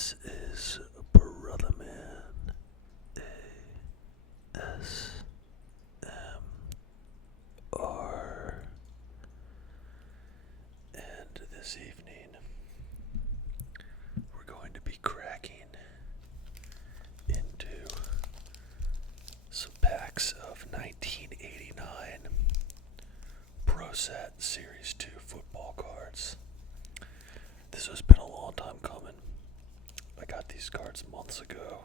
This is Brother Man ASMR, and this evening we're going to be cracking into some packs of 1989 Pro Set Series 2 football cards. This has been a long time coming. I got these cards months ago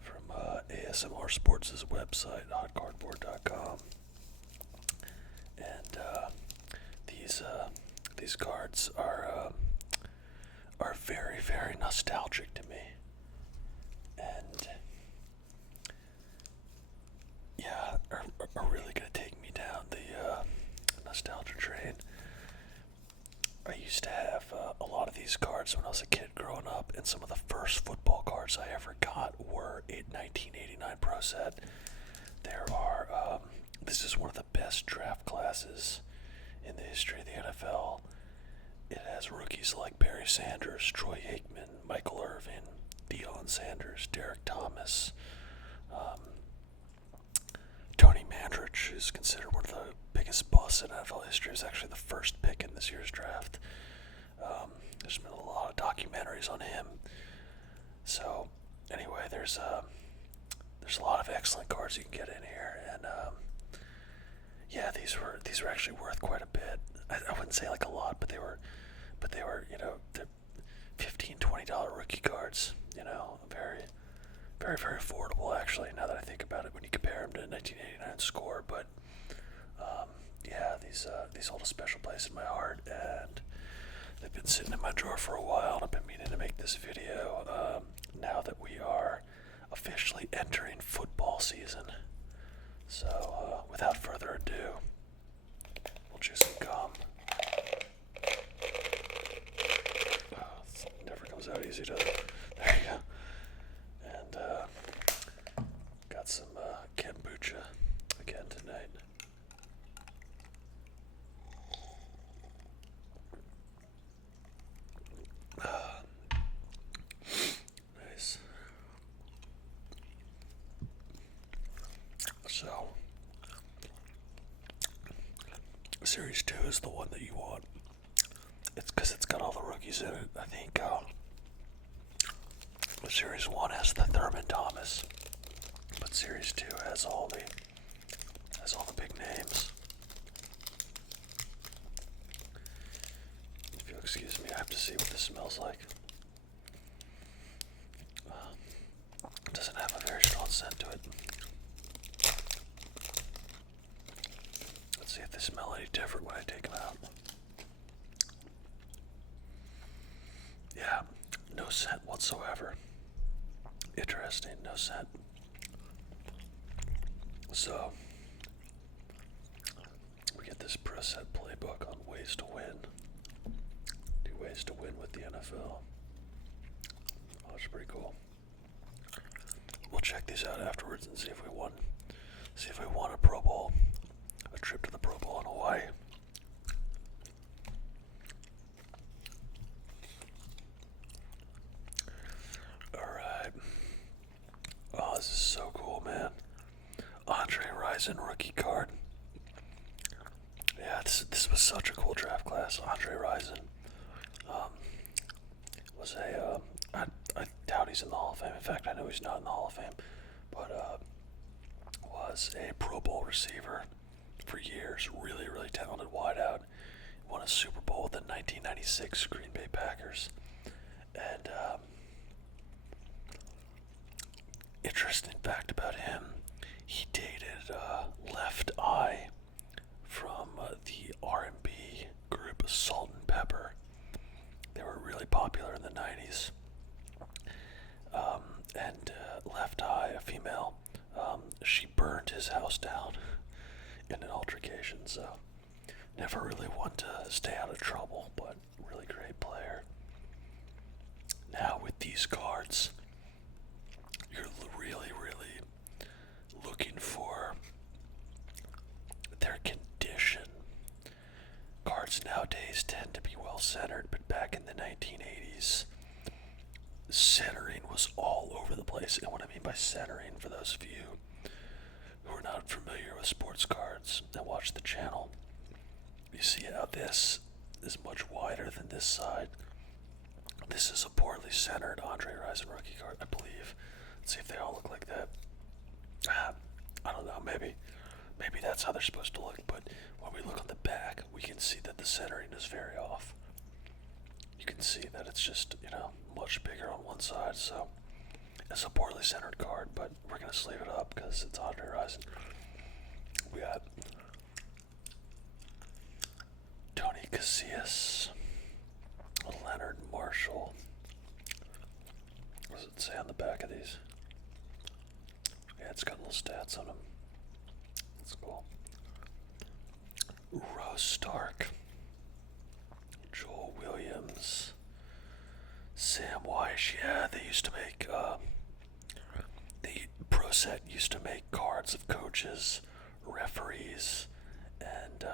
from ASMR Sports' website, hotcardboard.com, and these cards are very, very nostalgic to me, and yeah, are really gonna take me down the nostalgia train. I used to have a lot of these cards when I was a kid growing up, and some of the first football cards I ever got were in 1989 Pro Set. This is one of the best draft classes in the history of the NFL. It has rookies like Barry Sanders, Troy Aikman, Michael Irvin, Deion Sanders, Derek Thomas. Tony Mandrich is considered one of the biggest busts in NFL history. Is actually the first pick in this year's draft. There's been a lot of documentaries on him. So anyway, there's a lot of excellent cards you can get in here, and yeah, these were actually worth quite a bit. I wouldn't say like a lot, but they were they're $15-$20 rookie cards. Very, very, very affordable actually. Now that I think about it, when you compare them to 1989 score, but yeah, these hold a special place in my heart, and they've been sitting in my drawer for a while, and I've been meaning to make this video now that we are officially entering football season. So without further ado, we'll chew some gum. It never comes out easy, does it? There you go. And got some kombucha again tonight. Nice. So, Series 2 is the one that you want. It's because it's got all the rookies in it. I think Series 1 has the Thurman Thomas, but Series 2 has all the big names. If you'll excuse me, I have to see what this smells like. It doesn't have a very strong scent to it. Let's see if they smell any different when I take them out. Yeah, no scent whatsoever. Interesting, no scent. So, we get this Pro Set playbook on ways to win. 2 ways to win with the NFL. Oh, that's pretty cool. We'll check these out afterwards and see if we won a Pro Bowl, a trip to the Pro Bowl in Hawaii. Alright. Oh, this is so cool, man. Andre Rison rookie card. Yeah, this was such a cool draft class. Andre Rison was I doubt he's in the Hall of Fame. In fact, I know he's not in the Hall of Fame, but was a Pro Bowl receiver for years. Really, really talented wideout. Won a Super Bowl with the 1996 Green Bay Packers. And interesting fact about him, he dated Left Eye from the R&B group Salt and Pepper. They were really popular in the 90s. And Left Eye, a female, she burned his house down in an altercation, so never really one to stay out of trouble, but really great player. Now with these cards, you're really, really looking for their condition. Cards nowadays tend to be well centered, but back in the 1980s, centering was all over the place. And what I mean by centering, for those of you who are not familiar with sports cards and watch the channel, you see how this is much wider than this side. This is a poorly centered Andre Rison rookie card, I believe. Let's see if they all look like that. I don't know, maybe that's how they're supposed to look, but when we look on the back, we can see that the centering is very off. You can see that it's just, much bigger on one side, so it's a poorly centered card, but we're going to sleeve it up because it's Andre Rison. We got Tony Casillas, Leonard Marshall. What does it say on the back of these? Yeah, it's got little stats on them. That's cool. Rose Stark, Joel Williams, Sam Weish. Yeah, they used to make, ProSet used to make cards of coaches, referees, and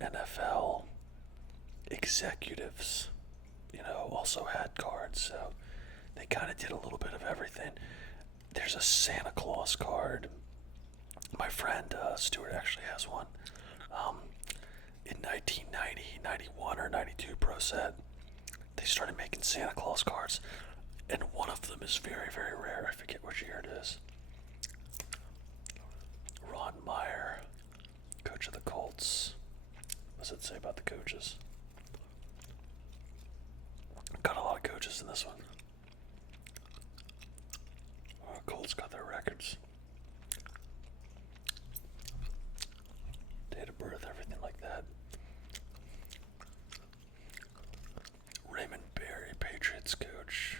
NFL executives, also had cards, so they kind of did a little bit of everything. There's a Santa Claus card. My friend Stuart actually has one. In 1990, 91, or 92 ProSet, they started making Santa Claus cards, and one of them is very, very rare. I forget which year it is. Ron Meyer, coach of the Colts. What does it say about the coaches? Got a lot of coaches in this one. Colts got their records. Date of birth, everything like that. Raymond Berry, Patriots coach.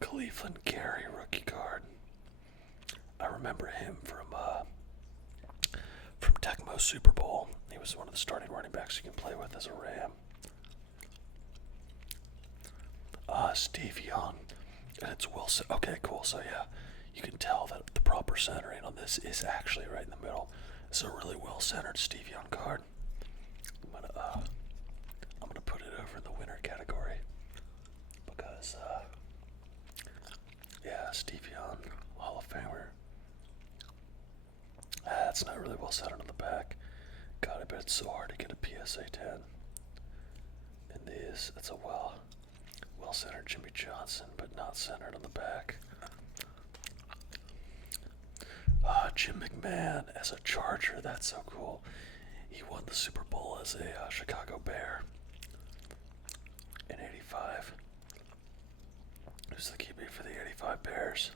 Cleveland Gary, rookie card. I remember him from Tecmo Super Bowl. He was one of the starting running backs you can play with as a Ram. Steve Young, and it's Wilson. Okay, cool. So yeah, you can tell that the proper centering on this is actually right in the middle. It's a really well-centered Steve Young card. I'm gonna put it over in the winner category because yeah, Steve Young, Hall of Famer. It's not really well centered on the back. God, I bet it's so hard to get a PSA 10 in these. It's a well-centered Jimmy Johnson, but not centered on the back. Jim McMahon as a Charger. That's so cool. He won the Super Bowl as a Chicago Bear in '85. Who's the QB for the '85 Bears?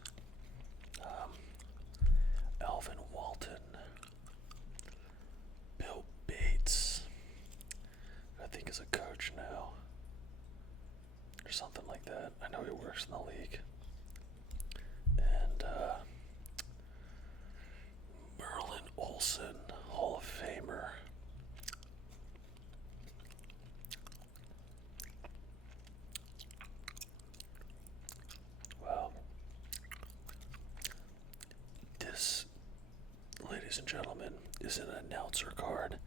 Alvin Walton. Bill Bates, who I think is a coach now, or something like that. I know he works in the league. And Merlin Olsen, Hall of Famer. Wow. This, ladies and gentlemen, is an announcer card.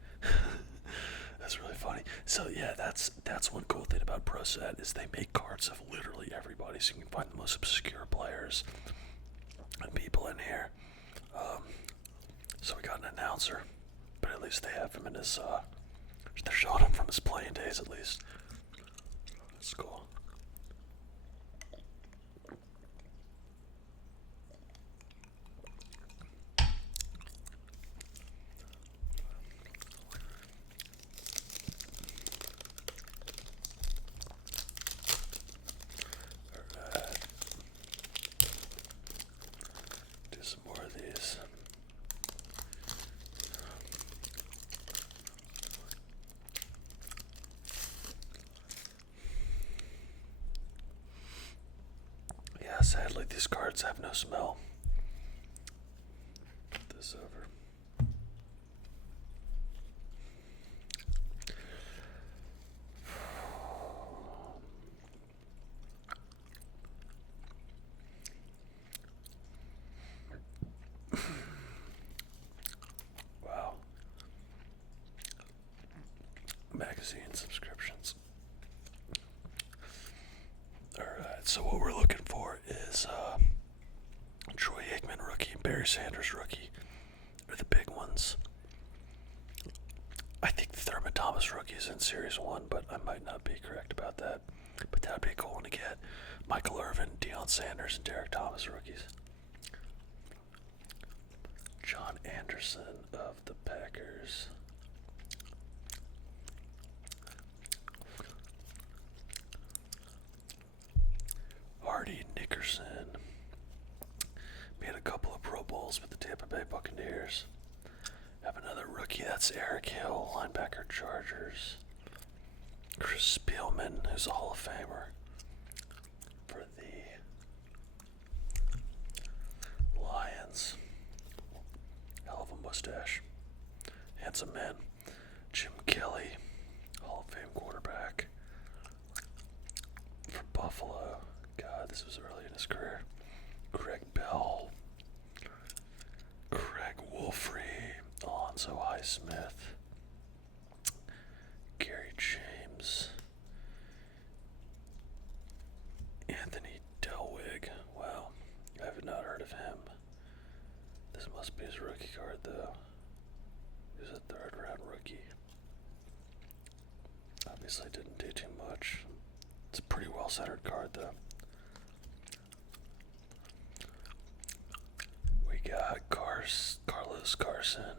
That's really funny. So yeah, that's one cool thing about ProSet is they make cards of literally everybody, so you can find the most obscure players and people in here. So we got an announcer, but at least they have him in his. They're showing him from his playing days, at least. That's cool. Sadly, these cards have no smell. Put this over. Wow. magazine subscriptions. Alright, so what we're looking for is Troy Aikman rookie and Barry Sanders rookie are the big ones. I think the Thurman Thomas rookie is in Series 1, but I might not be correct about that. But that would be a cool one to get. Michael Irvin, Deion Sanders, and Derek Thomas rookies. John Anderson of the Packers. Hardy Nickerson. Made a couple of Pro Bowls with the Tampa Bay Buccaneers. Have another rookie, that's Eric Hill, linebacker Chargers. Chris Spielman, who's a Hall of Famer for the Lions. Hell of a mustache. Handsome man. Jim Kelly, Hall of Fame quarterback for Buffalo. God, this was early in his career. Greg Bell. Craig Wolfrey. Alonzo Highsmith. Gary James. Anthony Delwig. Wow, I have not heard of him. This must be his rookie card, though. He's a third-round rookie. Obviously didn't do too much. It's a pretty well-centered card, though. We got Carlos Carson.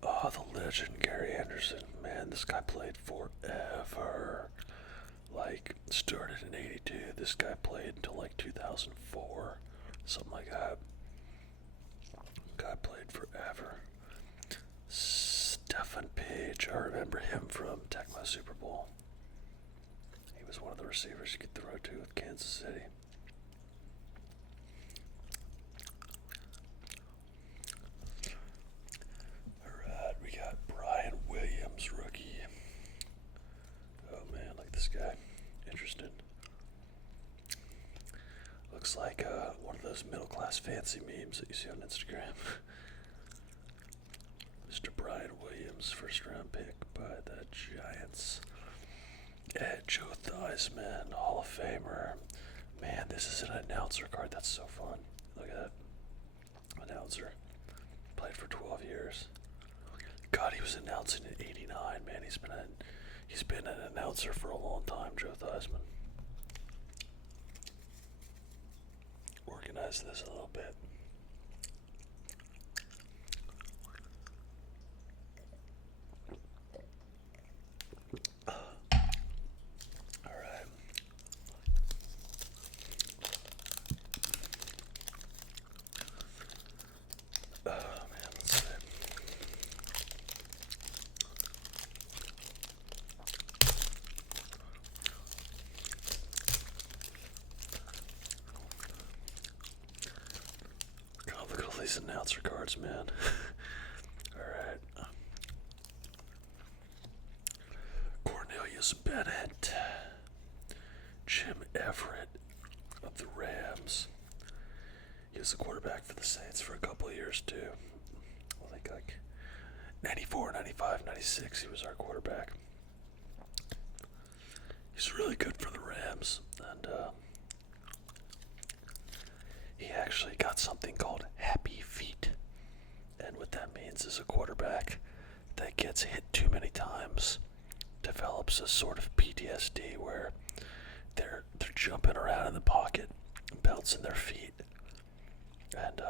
Oh, the legend Gary Anderson. Man, this guy played forever. Like, started in 82. This guy played until like 2004. Something like that. Guy played forever. Stephen Page. I remember him from Tecmo Super Bowl. He was one of the receivers you could throw to with Kansas City. Alright, we got Brian Williams, rookie. Oh man, like this guy. Interesting. Looks like one of those middle-class fancy memes that you see on Instagram. Mr. Brian Williams, first-round pick by the Giants. And Joe Theismann, Hall of Famer. Man, this is an announcer card. That's so fun. Look at that. Announcer. Played for 12 years. God, he was announcing in 89. Man, he's been an announcer for a long time, Joe Theismann. Organize this a little bit. Alright. Oh man, let's see. God, look at all these announcer cards, man. Alright. Cornelius Bennett. Jim Everett of the Rams. He was the quarterback for the Saints for a couple of years, too. I think like 94, 95, 96, he was our quarterback. He's really good for the Rams, and he actually got something called happy feet. And what that means is a quarterback that gets hit too many times develops a sort of PTSD where they're jumping around in the pocket, bouncing their feet. And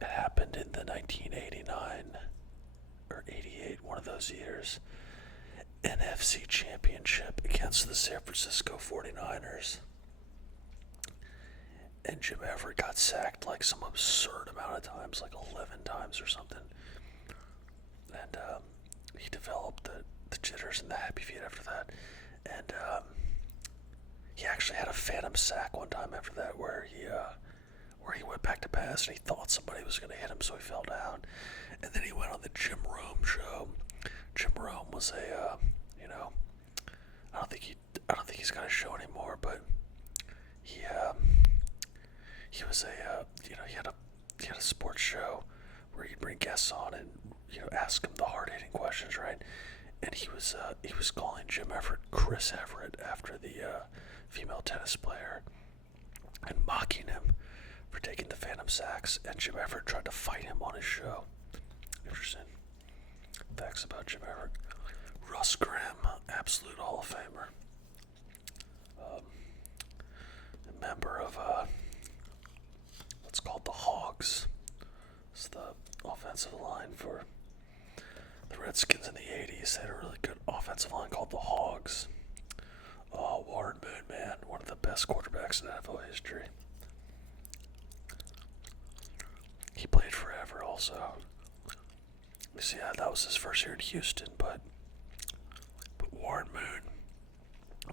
it happened in the 1989 or 88, one of those years, NFC Championship against the San Francisco 49ers. And Jim Everett got sacked like some absurd amount of times, like 11 times or something. And he developed the jitters and the happy feet after that. And he actually had a phantom sack one time after that where he went back to pass and he thought somebody was going to hit him, so he fell down. And then he went on the Jim Rome show. Jim Rome was I don't think he's got a show anymore, but he was he had a sports show where he'd bring guests on and ask them the hard-hitting questions, right? and he was calling Jim Everett Chris Everett after the female tennis player, and mocking him for taking the Phantom Sacks, and Jim Everett tried to fight him on his show. Interesting facts about Jim Everett. Russ Grimm, absolute Hall of Famer. A member of what's called the Hogs. It's the offensive line for the Redskins in the 80s. They had a really good offensive line called the Hogs. Oh, Warren Moon, man, one of the best quarterbacks in NFL history. He played forever also. You see, that was his first year in Houston, but Warren Moon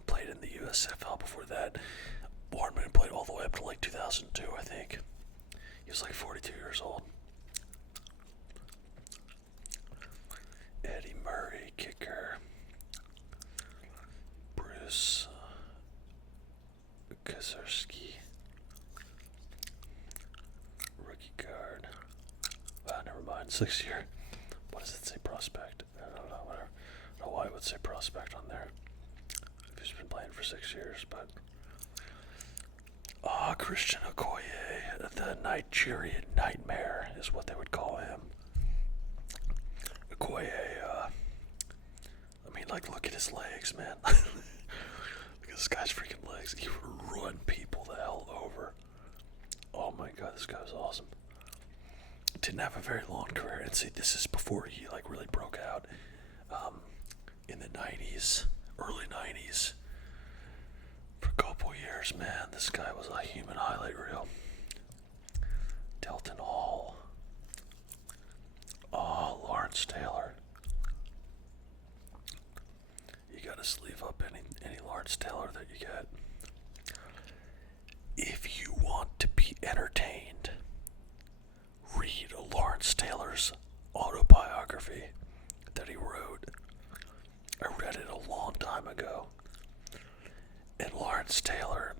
played in the USFL before that. Warren Moon played all the way up to like 2002, I think. He was like 42 years old. Eddie Murray, kicker. Bruce Kazerski, rookie guard. Never mind. 6 year. What does it say? Prospect. I don't know. Whatever. I don't know why it would say prospect on there. If he's been playing for 6 years, but. Christian Okoye, the Nigerian Nightmare is what they would call him. Okoye, look at his legs, man. Look at this guy's freaking legs. He would run people the hell over. Oh my god, this guy was awesome. Didn't have a very long career, and see, this is before he really broke out. In the 90s, early 90s. For a couple years, man, this guy was a human highlight reel. Delton Hall. Oh, Lawrence Taylor. You gotta sleeve up any Lawrence Taylor that you get. If you want to be entertained, read Lawrence Taylor's autobiography that he wrote. I read it a long time ago. And Lawrence Taylor,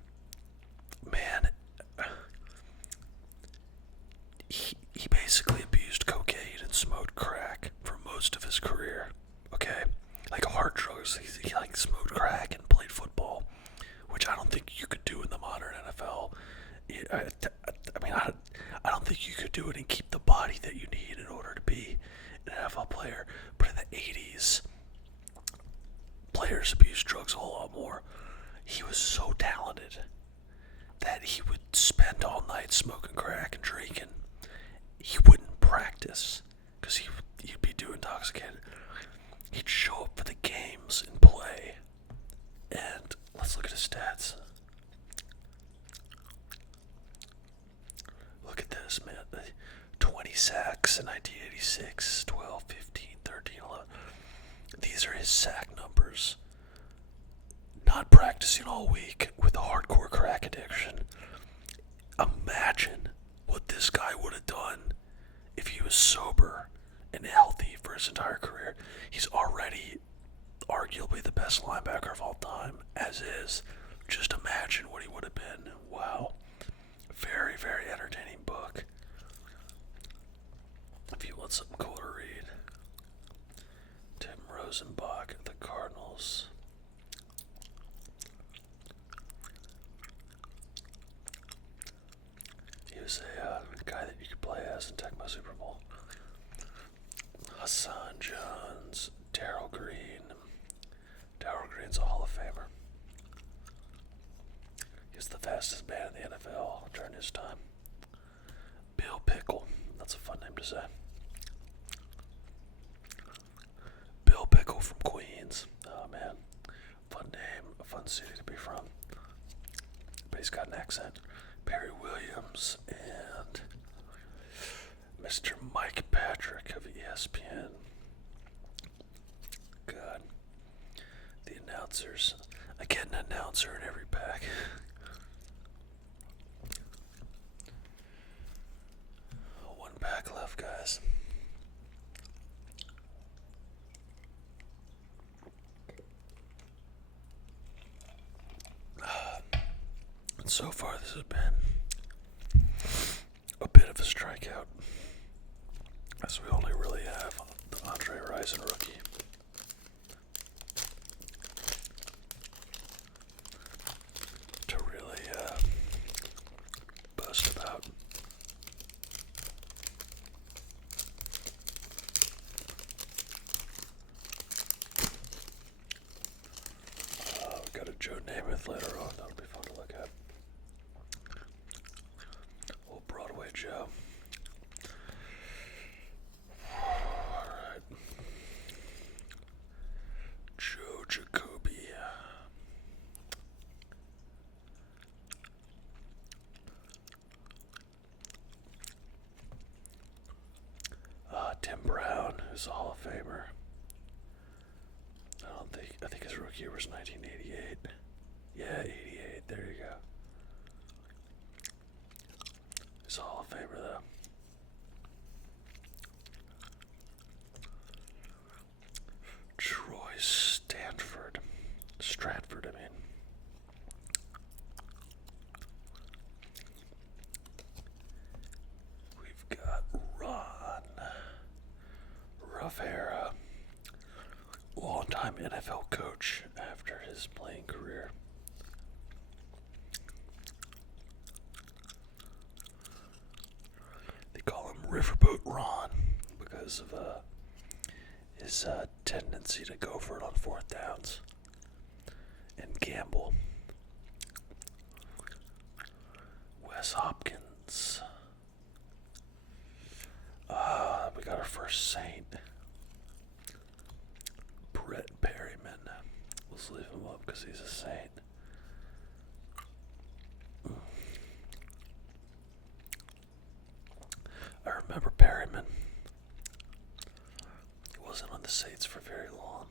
man, he basically abused cocaine and smoked crack for most of his career. Okay? Like hard drugs. He smoked crack and played football, which I don't think you could do in the modern NFL. I don't think you could do it and keep the body that you need in order to be an NFL player. But in the 80s, players abused drugs a whole lot more. He was so talented that he would spend all night smoking crack and drinking. He wouldn't practice because he'd be too intoxicated. He'd show up for the games and play. And let's look at his stats. Look at this, man. 20 sacks in 1986, 12, 15, 13, 11. These are his sack numbers. Not practicing all week with a hardcore crack addiction. Imagine what this guy would have done if he was sober and healthy for his entire career. He's already arguably the best linebacker of all time, as is. Just imagine what he would have been. Wow. Very, very entertaining book. If you want something cool to read. Tim Rosenbach, The Cardinals. He was a guy that you could play as in Tecmo Super Bowl. Hassan Jones, Darryl Green. Darryl Green's a Hall of Famer. He was the fastest man in the NFL during his time. Bill Pickle, that's a fun name to say. Bill Pickle from Queens. Oh man, fun name, a fun city to be from. But he's got an accent. Perry Williams and Mr. Mike Patrick of ESPN. God. The announcers. I get an announcer in every pack. One pack left, guys. And so far, this has been a bit of a strikeout, as we only really have the Andre Rison rookie. with later on. That'll be fun to look at. Old Broadway Joe. Alright. Joe Jacoby. Tim Brown, who's a Hall of Famer. I think his rookie year was 1988. Yeah, 88, there you go. He's a Hall of Famer, though. Troy Stratford, I mean. We've got Ron Rivera, longtime NFL coach after his playing career. They call him Riverboat Ron because of his tendency to go for it on fourth downs and gamble. Wes Hopkins. We got our first Saint. Brett Perryman. Let's leave him up because he's a Saint. I remember Perryman. He wasn't on the Saints for very long.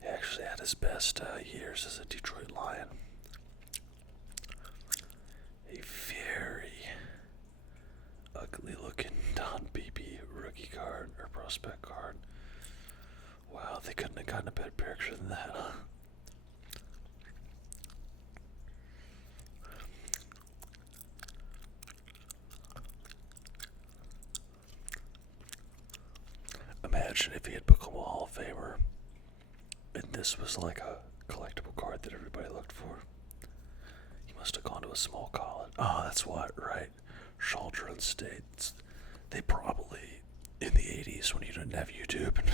He actually had his best years as a Detroit Lion. A very ugly looking Don Beebe rookie card or prospect card. Wow, they couldn't have gotten a better picture than that, huh? Imagine if he had become a Hall of Famer and this was like a collectible card that everybody looked for. He must have gone to a small college. Oh, that's what, right? Chaldron State. They probably, in the 80s when you didn't have YouTube and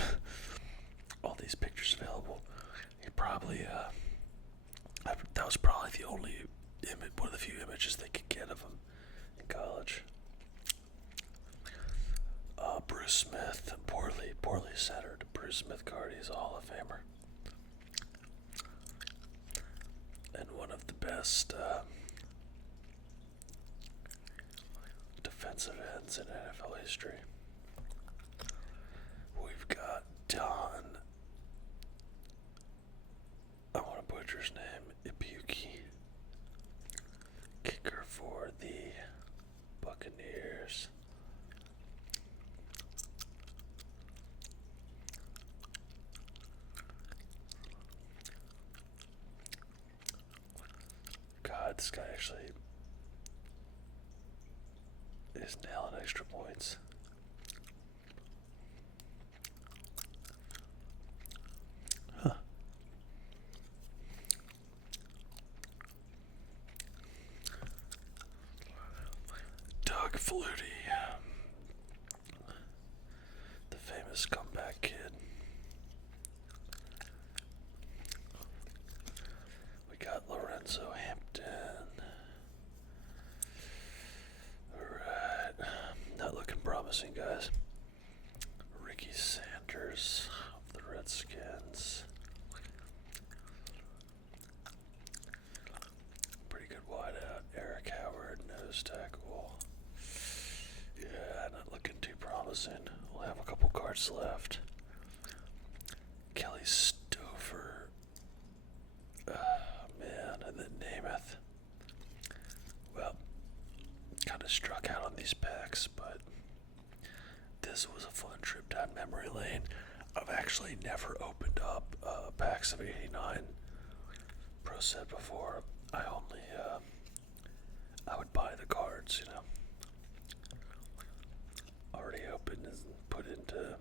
all these pictures available, he probably, that was probably the only image, one of the few images they could get of him in college. Bruce Smith, poorly centered. Bruce Smith card, he's a Hall of Famer. And one of the best defensive ends in NFL history. We've got Don, I want to butcher his name, Ibuki, kicker for the Buccaneers. God, this guy actually is nailing extra points. Huh. Doug Flutie, the famous comeback kid. We got Lorenzo Hampton. Alright, not looking promising, guys. Ricky Sanders of the Redskins. Pretty good wideout. Eric Howard, nose tackle. Yeah, not looking too promising. We'll have a couple cards left. Kelly Stover. Man, and then Namath. Well, kind of struck out on these packs, but this was a fun trip down memory lane. I've actually never opened up packs of 89 Pro Set before. I only, I would buy the cards, you know. Already opened and put into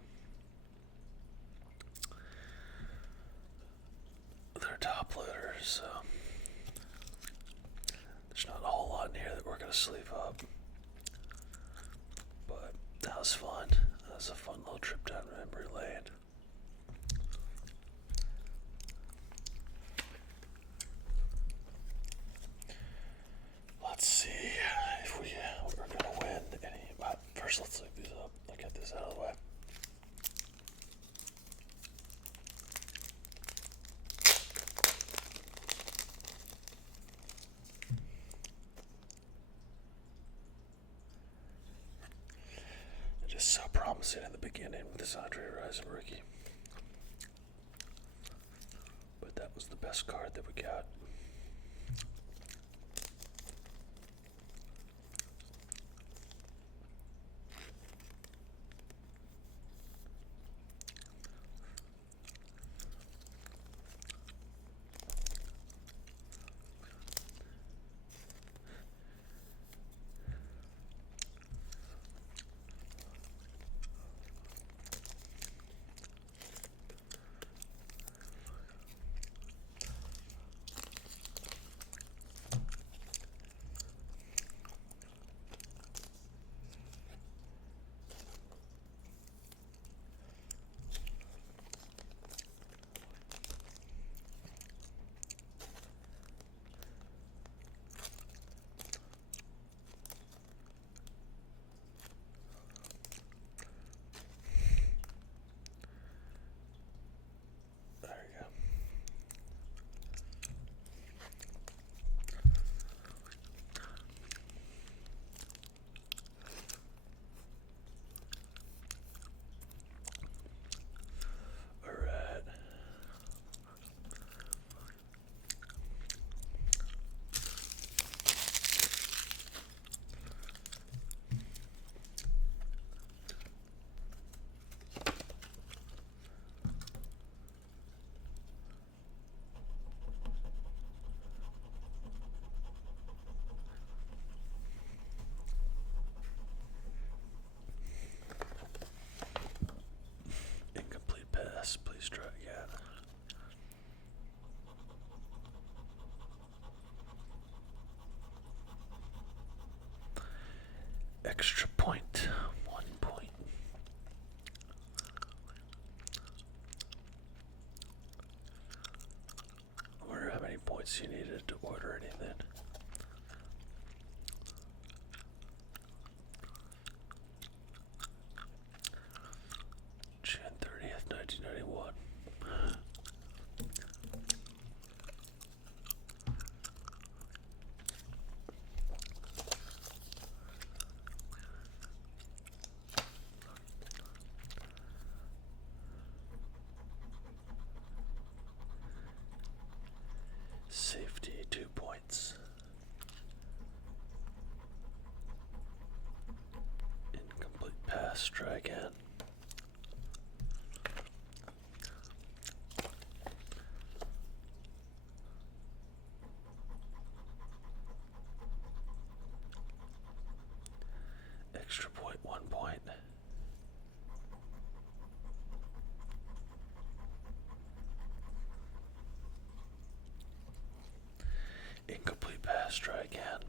their top loaders, so there's not a whole lot in here that we're going to sleeve up. But that was fun. That was a fun little trip down memory lane. seen in the beginning with this Andre Rison rookie. But that was the best card that we got. Please try again. Extra point, 1 point. I wonder how many points you needed to order anything. June 30th, 1991. Safety, 2 points. Incomplete pass, try again. Extra point, 1 point. Incomplete pass, try again.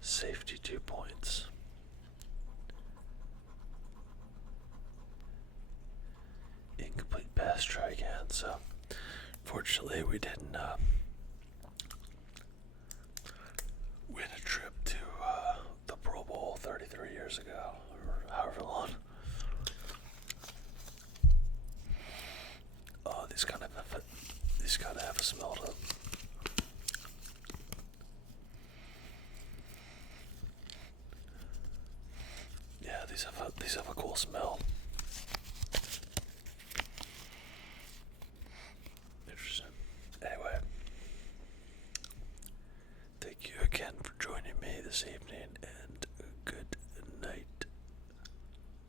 Safety, 2 points. Incomplete pass, try again. So, fortunately, we didn't win a trip to the Pro Bowl 33 years ago.